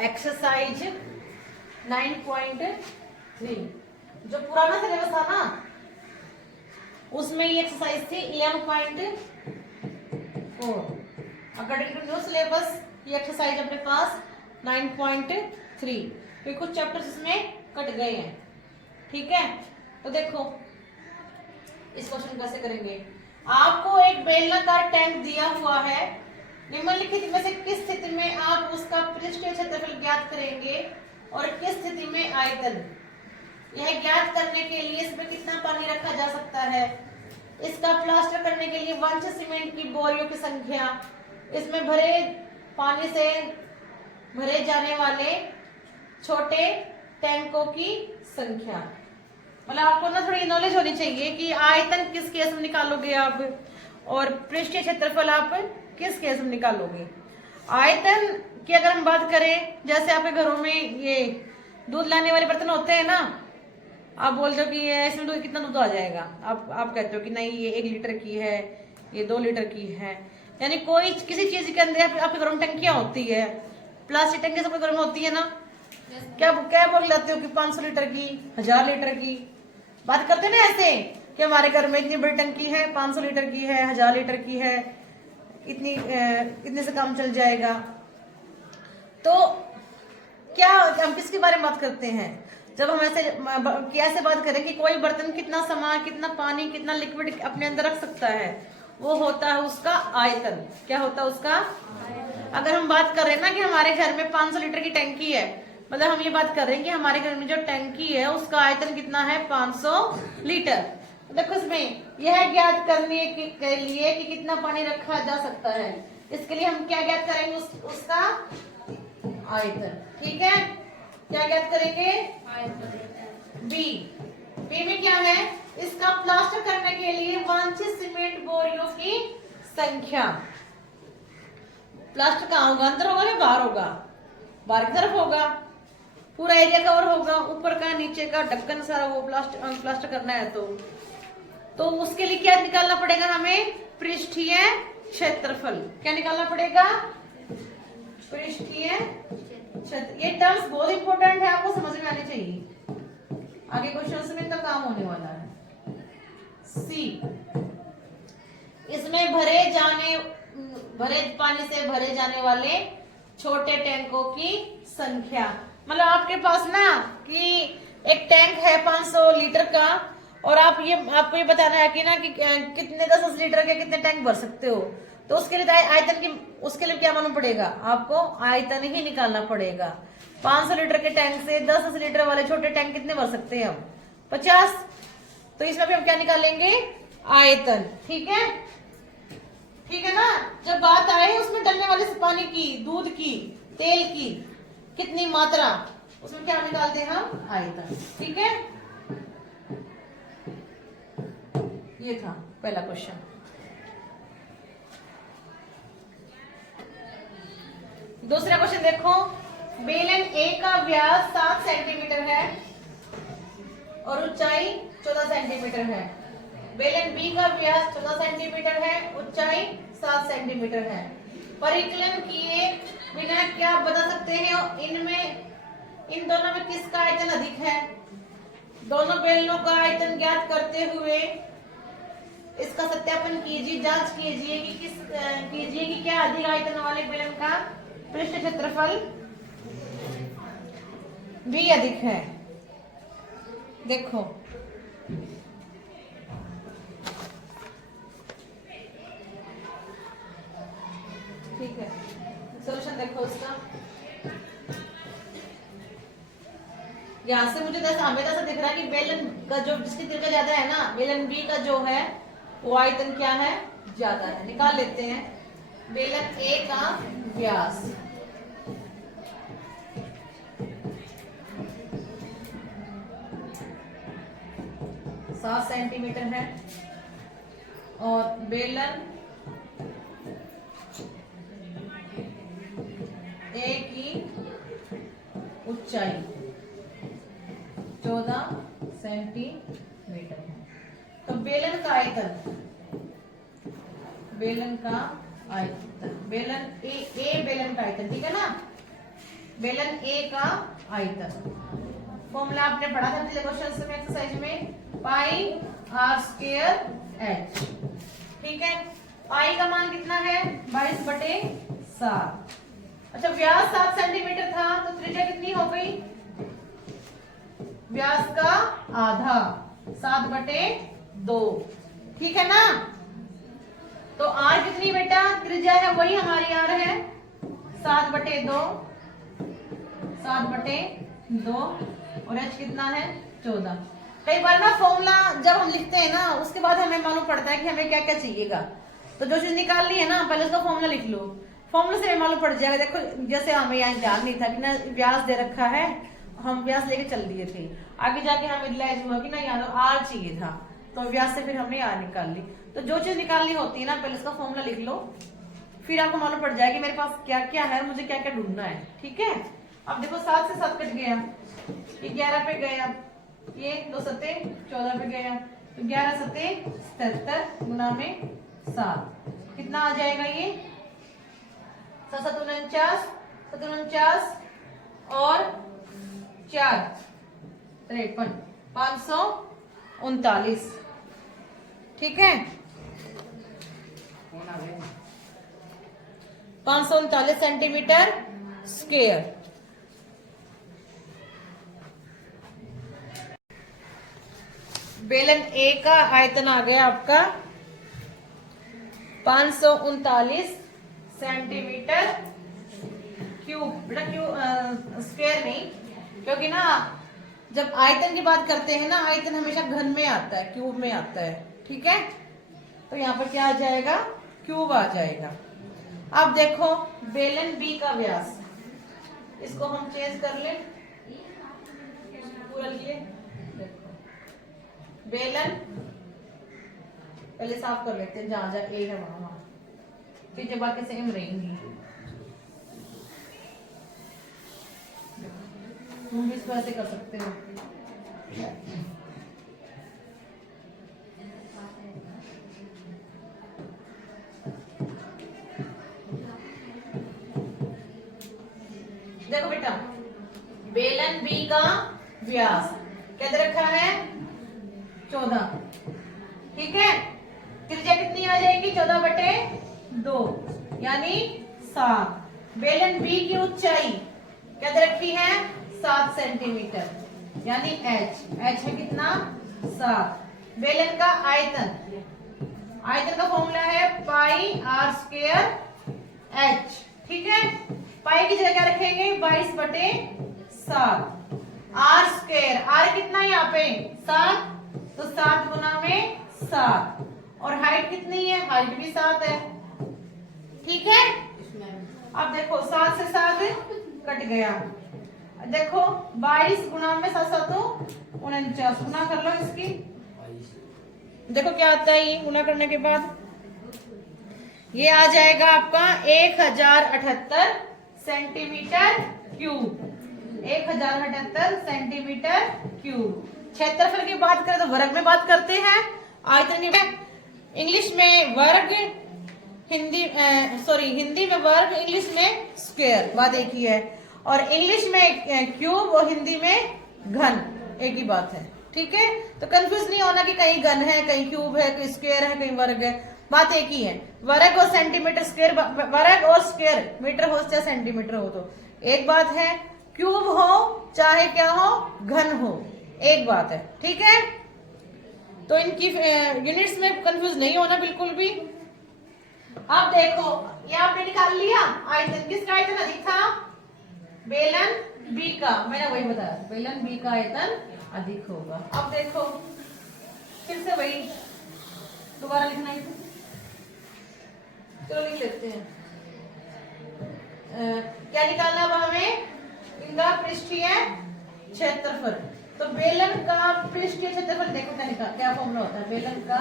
Exercise 9.3 जो पुराना syllabus था ना उसमें ये एक्सरसाइज थी 11.4। अकॉर्डिंग टू न्यू सिलेबस ये एक्सरसाइज अपने पास 9.3 फिर कुछ चैप्टर्स इसमें कट गए हैं। ठीक है, तो देखो इस क्वेश्चन कैसे करेंगे। आपको एक बेलनाकार टैंक दिया हुआ है, निम्नलिखित में से किस स्थिति में आप उसका पृष्ठीय क्षेत्रफल ज्ञात करेंगे और किस स्थिति में आयतन। यह ज्ञात करने के लिए इसमें कितना पानी रखा जा सकता है, इसका प्लास्टर करने के लिए वांछित सीमेंट की बोरियों की संख्या, इसमें भरे पानी से भरे जाने वाले छोटे टैंकों की संख्या। मतलब आपको ना थोड़ी नॉलेज होनी चाहिए कि आयतन किस केस में निकालोगे आप और पृष्ठीय क्षेत्रफल आप किस केस में निकालोगे। आयतन की अगर हम बात करें, जैसे आपके घरों में ये दूध लाने वाले बर्तन होते हैं ना, आप बोलते हो कि इसमें दूध कितना दूध आ जाएगा, आप कहते हो कि नहीं ये 1 लीटर की है, ये 2 लीटर की है। यानी कोई किसी चीज के अंदर आपके घरों में टंकियां होती है, प्लास्टिक टंकी सबके घरों में होती है ना, क्या क्या बोल जाते हो कि 500 लीटर की, 1000 लीटर की बात करते हैं ना ऐसे कि हमारे घर में इतनी बड़ी टंकी है, 500 लीटर की है, 1000 लीटर की है, इतने से काम चल जाएगा। तो क्या हम किसके बारे में बात करते हैं जब हम ऐसे बात करें कि कोई बर्तन कितना सामान, कितना पानी, कितना लिक्विड अपने अंदर रख सकता है, वो होता है उसका आयतन। क्या होता है उसका? अगर हम बात कर रहे हैं ना कि हमारे घर में 500 लीटर की टंकी है, मतलब हम ये बात कर रहे हैं कि हमारे घर में जो टंकी है उसका आयतन कितना है, 500 लीटर। तो देखो इसमें यह ज्ञात करने के लिए कि कितना पानी रखा जा सकता है, इसके लिए हम क्या ज्ञात करेंगे, उसका आयतन। ठीक है, क्या ज्ञात करेंगे? बी में क्या है, इसका प्लास्टर करने के लिए वांछित सीमेंट बोरियों की संख्या। प्लास्टर कहाँ होगा, अंदर होगा या बाहर होगा? बाहर की तरफ होगा, पूरा एरिया कवर होगा, ऊपर का नीचे का ढक्कन सारा वो प्लास्टर करना है। तो उसके लिए क्या निकालना पड़ेगा हमें, पृष्ठीय क्षेत्रफल। क्या निकालना पड़ेगा? पृष्ठीय क्षेत्र। ये टर्म्स बहुत इंपॉर्टेंट है, आपको समझ में आनी चाहिए, आगे क्वेश्चन में इनका काम होने वाला है। सी, इसमें भरे पानी से भरे जाने वाले छोटे टैंकों की संख्या। मतलब आपके पास ना कि एक टैंक है 500 लीटर का और आपको ये बताना है कि ना कि कितने 10 लीटर के कितने टैंक भर सकते हो, तो उसके लिए आयतन की, उसके लिए क्या मालूम पड़ेगा आपको, आयतन ही निकालना पड़ेगा। 500 लीटर के टैंक से 10 लीटर वाले छोटे टैंक कितने भर सकते हैं हम, 50। तो इसमें भी हम क्या निकालेंगे, आयतन। ठीक है, ठीक है ना। जब बात आए उसमें डलने वाले पानी की, दूध की, तेल की कितनी मात्रा, उसमें क्या निकालते हैं हम, आयतन। ठीक है, ये था पहला क्वेश्चन। दूसरा क्वेश्चन देखो, बेलन ए का व्यास 7 सेंटीमीटर है और ऊंचाई 14 सेंटीमीटर है। बेलन बी का व्यास 14 सेंटीमीटर है, ऊंचाई 7 सेंटीमीटर है। परिकलन किए बिना क्या बता सकते हैं इन दोनों में किसका आयतन अधिक है। दोनों बेलनों का आयतन ज्ञात करते हुए इसका सत्यापन कीजिए, जांच कीजिए कि क्या अधिक आयतन वाले बेलन का पृष्ठ क्षेत्रफल भी अधिक है। देखो ठीक है, सोल्यूशन देखो उसका। यहाँ से मुझे हमें ऐसा दिख रहा है कि बेलन का जो जिसकी त्रिज्या ज्यादा है ना, बेलन बी का जो है वो आयतन क्या है, ज्यादा है। निकाल लेते हैं बेलन ए का व्यास। सात सेंटीमीटर है और बेलन ए की ऊंचाई 14 सेंटीमीटर है। तो बेलन का आयतन, बेलन का आयतन, बेलन ए बेलन का आयतन, ठीक है ना। बेलन ए का आयतन। फॉर्मूला आपने पढ़ा था पिछले क्वेश्चन में, एक्सरसाइज में, पाई आर स्क्वायर एच। ठीक है, पाई का मान कितना है 22/7। अच्छा, व्यास 7 सेंटीमीटर था तो त्रिज्या कितनी हो गई, व्यास का आधा 7/2। ठीक है ना। तो आर कितनी बेटा त्रिज्या है, वही हमारी आर है 7/2, 7/2 और एच कितना है 14। कई बार ना फॉर्मूला जब हम लिखते हैं ना उसके बाद हमें मालूम पड़ता है कि हमें क्या क्या चाहिएगा। तो जो चीज निकालनी है ना पहले उसका फॉर्मूला लिख लो, फॉर्मूले से मालूम पड़ जाएगा। देखो जैसे हमें यहाँ ध्यान नहीं था कि ना व्यास दे रखा है, हम व्यास लेके चल दिए थे, आगे जाके हमें रियलाइज हुआ कि ना यहाँ तो आर चाहिए था, तो व्यास से फिर हमने आर निकाल ली। तो जो चीज निकालनी होती है ना पहले उसका फॉर्मूला लिख लो, फिर आपको मालूम पड़ जाएगा मेरे पास क्या क्या है, मुझे क्या क्या ढूंढना है। ठीक है, अब देखो 7 से 7 कट गया, ये 11 पे गया, ये 2 सत्ते 14 पे गया, तो 11 सत्ते 77 गुना में 7 कितना आ जाएगा, ये 7 49 और 4 53 539। ठीक है, 539 सेंटीमीटर स्क्वायर। बेलन ए का आयतन आ गया आपका 539 सेंटीमीटर क्यूब। बेटा क्यूब स्क्वायर नहीं, क्योंकि ना जब आयतन की बात करते हैं ना आयतन हमेशा घन में आता है, क्यूब में आता है। ठीक है, तो यहाँ पर क्या आ जाएगा, क्यूब आ जाएगा। अब देखो बेलन बी का व्यास, इसको हम चेंज कर ले पूरा लिए। देखो बेलन पहले साफ कर लेते हैं, जहां जहां ए है वहां, फिर जब बाकी सेम रहेंगी। तुम भी इसको ऐसे कर सकते हो। देखो बेटा बेलन बी का व्यास क्या दे रखा है 14। ठीक है, त्रिज्या कितनी आ जाएगी 14/2 यानी 7। बेलन बी की ऊंचाई क्या दे रखी है 7 सेंटीमीटर यानी एच है कितना 7। बेलन का आयतन, आयतन का फॉर्मूला है पाई आर स्क्वायर एच। ठीक है, पाई की जगह क्या रखेंगे 22/7। आर स्क्वायर, आर कितना है यहाँ पे 7, तो 7 गुना में 7 और हाइट कितनी है, हाइट भी 7 है। ठीक है, अब देखो 7 से 7 कट गया, देखो 22 गुना में 7 7 49 गुना कर लो इसकी। देखो क्या आता है ये गुना करने के बाद, ये आ जाएगा आपका 1078 सेंटीमीटर क्यूब। 1078 centimetre cube. क्षेत्रफल की बात करें तो वर्ग में बात करते हैं, आयतन की इंग्लिश में वर्ग, हिंदी में वर्ग, इंग्लिश में स्क्वायर, बात एक ही है। और इंग्लिश में क्यूब और हिंदी में घन, एक ही बात है। ठीक है, तो कंफ्यूज नहीं होना कि कहीं घन है कहीं क्यूब है कहीं स्क्वायर है कहीं वर्ग है, बात एक ही है। वर्ग और सेंटीमीटर स्क्वायर, वर्ग और स्क्वायर मीटर हो चाहे सेंटीमीटर हो तो एक बात है, क्यूब हो चाहे क्या हो घन हो एक बात है। ठीक है, तो इनकी यूनिट्स में कंफ्यूज नहीं होना बिल्कुल भी। अब देखो ये आपने निकाल लिया आयतन, किसका आयतन अधिक था बेलन बी का, मैंने वही बताया बेलन बी का आयतन अधिक होगा। अब देखो फिर से वही दोबारा लिखना है, चलो लिख लेते हैं। क्या निकालना अब हमें, इनका पृष्ठीय क्षेत्रफल। तो बेलन का पृष्ठीय क्षेत्रफल देखो क्या फॉर्मूला होता है, बेलन का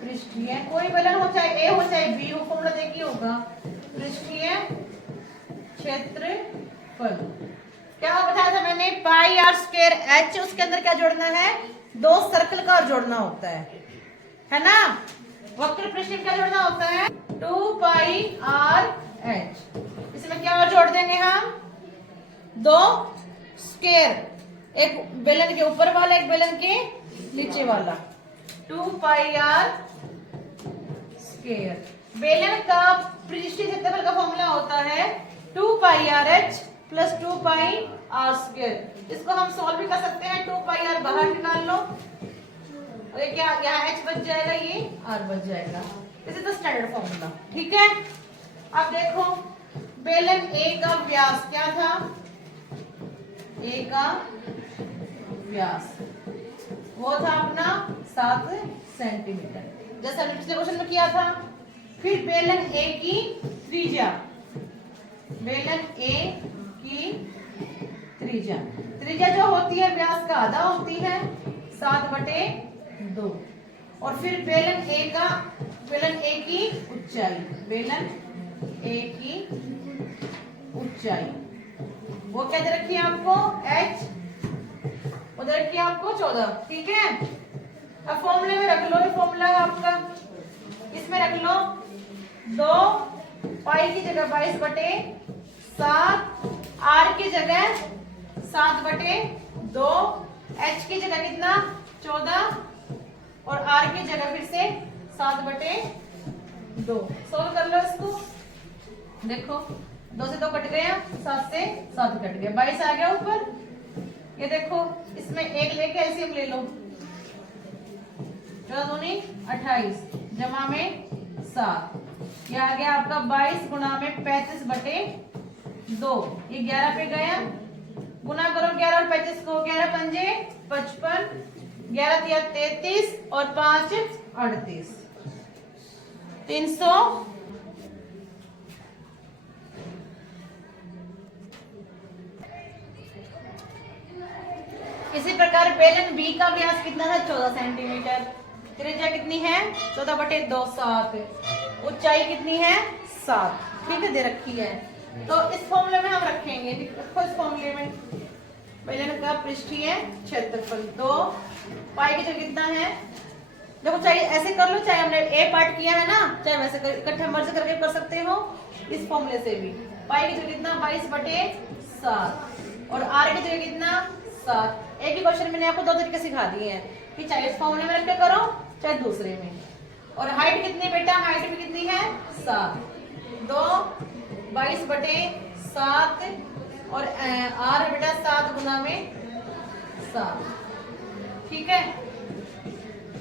पृष्ठीय, कोई बेलन हो चाहे ए हो चाहे बी हो, फॉर्मूला देखिए होगा पृष्ठीय क्षेत्रफल। क्या बताया था मैंने, पाई आर स्क्वायर एच, उसके अंदर क्या जोड़ना है 2 सर्कल का और जोड़ना होता है ना। वक्र पृष्ठ में क्या जोड़ना होता है 2 पाई आर एच, इसमें क्या और जोड़ देंगे हम दो स्क्वायर, एक बेलन के ऊपर वाला एक बेलन के नीचे वाला, 2 पाई आर स्क्वायर। बेलन का पृष्ठीय क्षेत्रफल का फॉर्मूला होता है 2 pi r h plus 2 pi r square. इसको हम सॉल्व भी कर सकते हैं, 2 पाई आर बाहर निकाल लो और ये क्या, यहाँ एच बच जाएगा, ये आर बच जाएगा। This is the standard formula. ठीक है, अब देखो बेलन ए का व्यास क्या था, ए का व्यास वो था अपना 7 सेंटीमीटर, जैसे हमने पिछले क्वेश्चन में किया था। फिर बेलन ए की त्रिज्या, बेलन ए की त्रिज्या, त्रिज्या जो होती है व्यास का आधा होती है, 7/2। और फिर बेलन ए की ऊंचाई, बेलन ए की ऊंचाई वो क्या दे रखी है आपको, h, उधर रखी है आपको 14। ठीक है, अब फॉर्मूले में रख लो, ये फॉर्मूला है आपका, इसमें रख लो 2 पाई की जगह 22/7, आर की जगह 7/2, एच की जगह कितना 14 और आर की जगह फिर से 7/2। सोल्व कर लो इसको, देखो 2 से 2 कट गया, 7 से 7 कट गया, 22 आ गया ऊपर। ये देखो इसमें एक लेके एलसीएम ले लो, 14 दूनी 28 जमा में 7, ये आ गया आपका 22 गुणा में 35/2, ये 11 पे गया, गुना करो 11 और 35 को, 11 पंजे 55, 11 तिया 33 और 5 38, 300। इसी प्रकार बेलन बी का व्यास कितना था, 14 सेंटीमीटर, त्रिज्या कितनी है 14/2, 7, ऊंचाई कितनी है 7। ठीक है, दे रखी है। तो इस फॉर्मूले में हम रखेंगे, देखो इस फॉर्मूले में बेलन का पृष्ठीय क्षेत्रफल 2 पाई की जगह कितना है, देखो चाहे ऐसे कर लो, चाहे हमने ए पार्ट किया है ना, चाहे वैसे इकट्ठे मर्ज करके कर सकते हो, इस फॉर्मूले से भी। पाई की जगह कितना 22/7 और आर की जगह कितना 7। एक ही क्वेश्चन मैंने आपको 2 तरीके सिखा दिए हैं कि चाहे इस फॉर्मूले में रख के करो चाहे दूसरे में। और हाइट कितनी बेटा, हाइट भी कितनी है 7, 2 22/7 और आर बेटा 7 गुना में 7। ठीक है,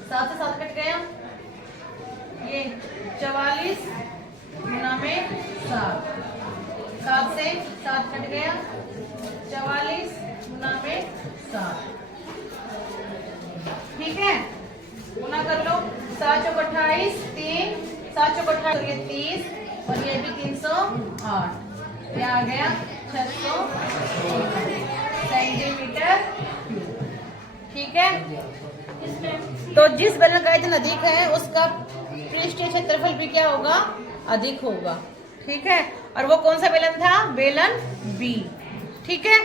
7 से 7 कट गया, ये 44 गुना में 7, 7 से 7 कट गया, 44 गुना में 7। ठीक है, गुना कर लो, 7 चौक 28, 3 7 चौक 28, ये 30 और ये भी 308, ये आ गया 600 सेंटीमीटर। ठीक है, तो जिस बेलन का इतना अधिक है उसका पृष्ठीय क्षेत्रफल भी क्या होगा, अधिक होगा। ठीक है, और वो कौन सा बेलन था, बेलन बी। ठीक है।